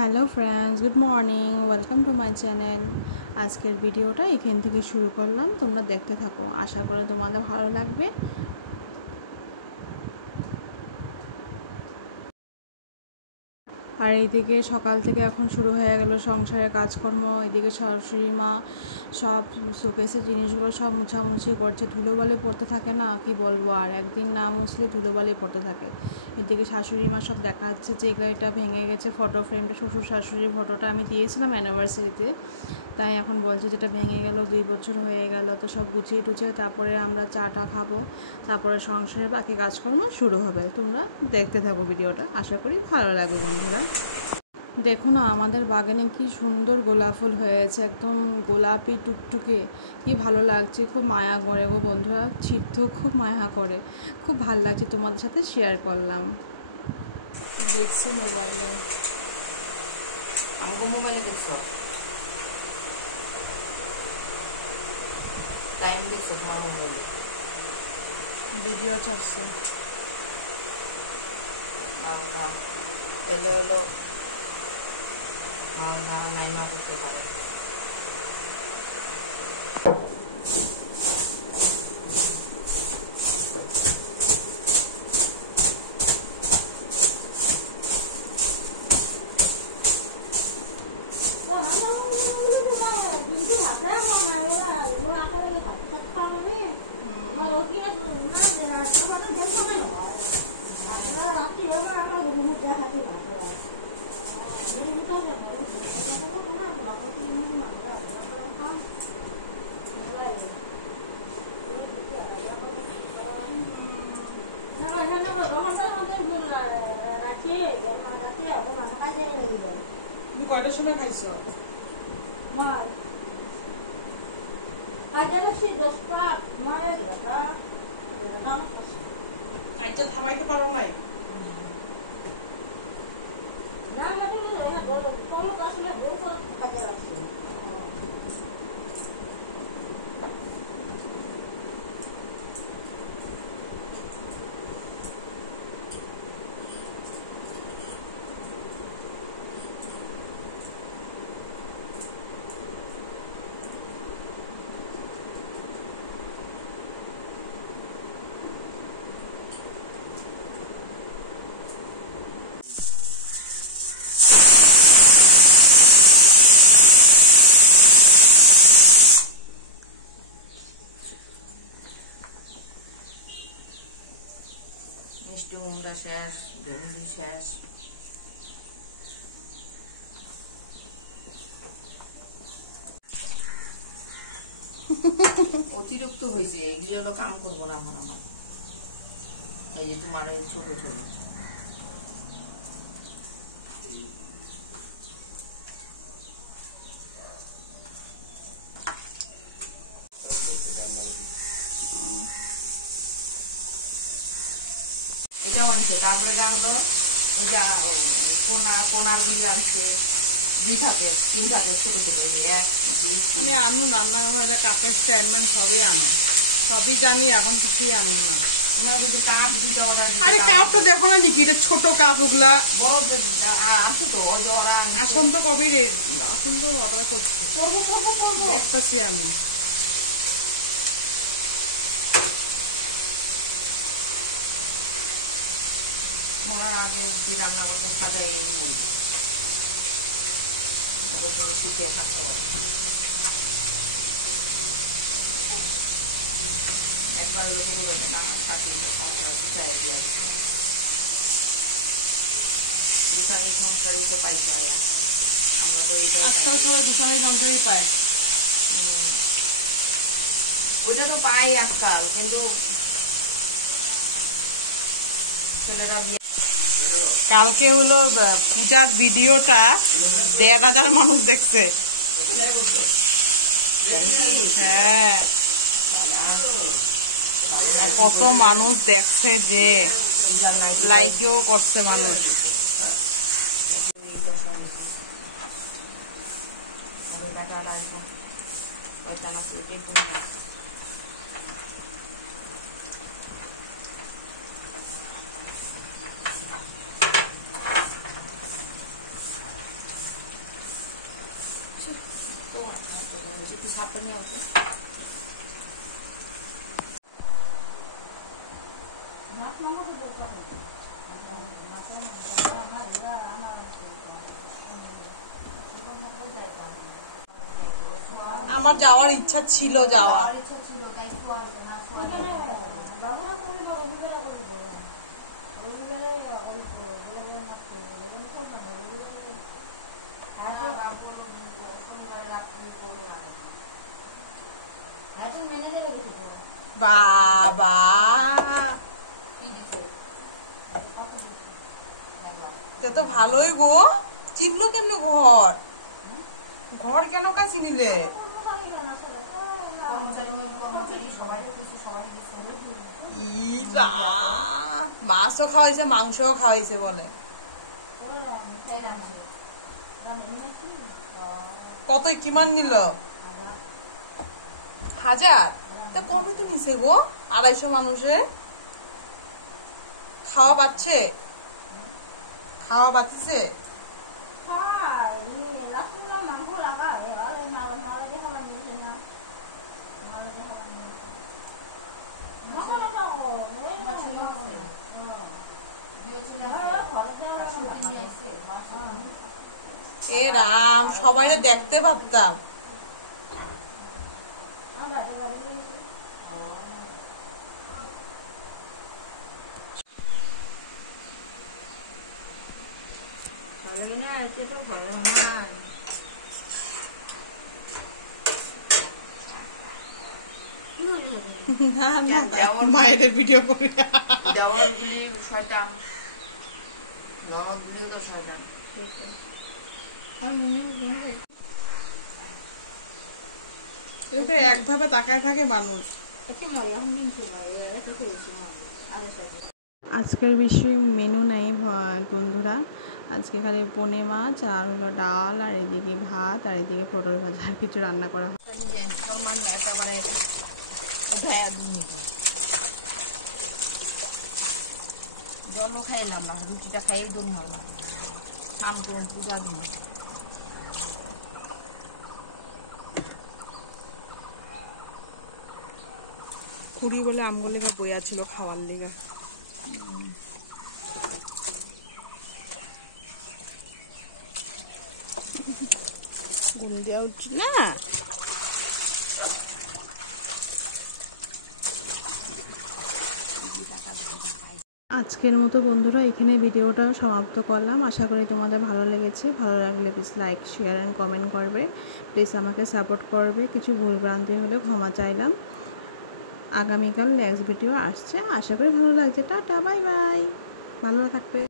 Hello friends, good morning, welcome to my channel. আজকের ভিডিওটা এখান থেকে শুরু করলাম, তোমরা দেখতে থাকো, আশা করি তোমাদের ভালো লাগবে। আর এইদিকে সকাল থেকে এখন শুরু হয়ে গেল সংসারের কাজকর্ম। এদিকে শাশুড়ি মা সব শোকেসের জিনিসগুলো সব মুছামুছি করছে, ধুলোবালি পড়তে থাকে না, কি বলবো, আর একদিন না মুছলে ধুলোবালি পড়তে থাকে। এদিকে শাশুড়ি মা সব দেখা যাচ্ছে যে এগুলো এটা ভেঙে গেছে, ফটো ফ্রেমটা, শ্বশুর শাশুড়ির ফটোটা আমি দিয়েছিলাম অ্যানিভার্সারিতে, তাই এখন বলছে যেটা ভেঙে গেল, 2 বছর হয়ে গেল, তো সব গুছিয়ে টুছিয়ে তারপরে আমরা চাটা খাবো, তারপরে সংসারের বাকি কাজকর্ম শুরু হবে। তোমরা দেখতে থাকো ভিডিওটা, আশা করি ভালো লাগবে বন্ধুরা। দেখো না, আমাদের বাগানে কি সুন্দর গোলাপ ফুল হয়েছে, একদম গোলাপি টুকটুকে, কি ভালো লাগছে, খুব মায়া করে গো বন্ধুরা, ছিটতেও খুব মায়া করে, খুব ভালো লাগছে, তোমাদের সাথে শেয়ার করলাম। দেখছি মোবাইলে, আমাকে মোবাইলে দেখছো, টাইম দেখছো তোমার মোবাইলে, ভিডিও চলছে। এলো এলো নাই মা করতে পারে। কয়টার সময় খাইছো? আচ্ছা, খাওয়াইতে পারো নাই? মিষ্টি কুমড়া শেষ, ভেন্ডি শেষ, অতিরিক্ত হয়েছে, এগুলি হলো কাম করবো না এখন আমার। এই যে তোমার এই ছোট ছোট এটাও আনছে, তারপরে আনলো ওই যে কোনার গুলি আনছে, 2 হাতে 3 হাতে ছোট ছোট, এক 2 আমি আনু রান্না ঘরে কাপের স্ট্যান্ডম্যান সবই আনো, সবই জানি, এখন কিছুই আনো না। ওনার কিন্তু কাপ 2টা অর্ডার দিতে। আরে কাপ তো দেখো না নাকি, এটা ছোট কাপ, ওগুলা বড় আছে তো, ওই যে ওরা এখন তো কবে রে, এখন তো অর্ডার করছি, করবো দেখতেছি আমি। মরার আগে যে রান্না করতে সাজাই মরি, তারপর তুমি শুকিয়ে থাকতে পারো। একবার লোক সাথে সংসার গুছাই দিয়ে আসছে, গুছানি সংসারই তো পাইতে হয়, আমরা তো এইটাই আজকাল সবাই দোকানে সংসারই পায়। ওইটা তো পাই আজকাল, কিন্তু ছেলেরা বিয়ে। কালকে হলো পূজার ভিডিওটা 1,500 মানুষ দেখছে। হ্যাঁ, কত মানুষ দেখছে, যে লাইকও করছে মানুষ। একটু সাপটা নিয়ে আসো। আমার যাওয়ার ইচ্ছা ছিল, যাওয়ার বাবা তো ভালোই গো। চিনলো কেমনে ঘর? ঘর কেন কাছে নিলে? মাছও খাওয়াইছে, মাংসও খাওয়াইছে বলে। কত কিমান নিল? 1000? তা কমই তো নিছে গো। 250 মানুষে খাওয়া পাচ্ছে? খাওয়া পাচ্ছে? এ রাম, সবাই দেখতে পারতাম। মায়েদের ভিডিও করে দেওয়ারগুলি শয়তান, ননদগুলিও তো শয়তান। একভাবে তাকায় থাকে মানুষ। আজকের বেশি মেনু নাই বন্ধুরা, আজকে খালি পোনে মাছ আর হলো ডাল আর এদিকে ভাত আর এদিকে পটল ভাজা, আর কিছু রান্না করা হয়। একেবারে উঠায় জলও খাইলাম না, রুটিটা খাইয়ে দম হলাম। স্নান করে পূজা দিন খুঁড়ি বলে আমগুলো লেগা বইয়া ছিল খাওয়ার লেগা। গুন দেওয়া উচিত না। আজকের মতো বন্ধুরা এখানে ভিডিওটা সমাপ্ত করলাম। আশা করি তোমাদের ভালো লেগেছে। ভালো লাগলে please like, share and comment করবে। প্লিজ আমাকে সাপোর্ট করবে। কিছু ভুলভ্রান্তি হলে ক্ষমা চাইলাম। আগামীকাল নেক্সট ভিডিও আসছে, আশা করি ভালো লাগছে। টাটা, বাই বাই, ভালো থাকবে।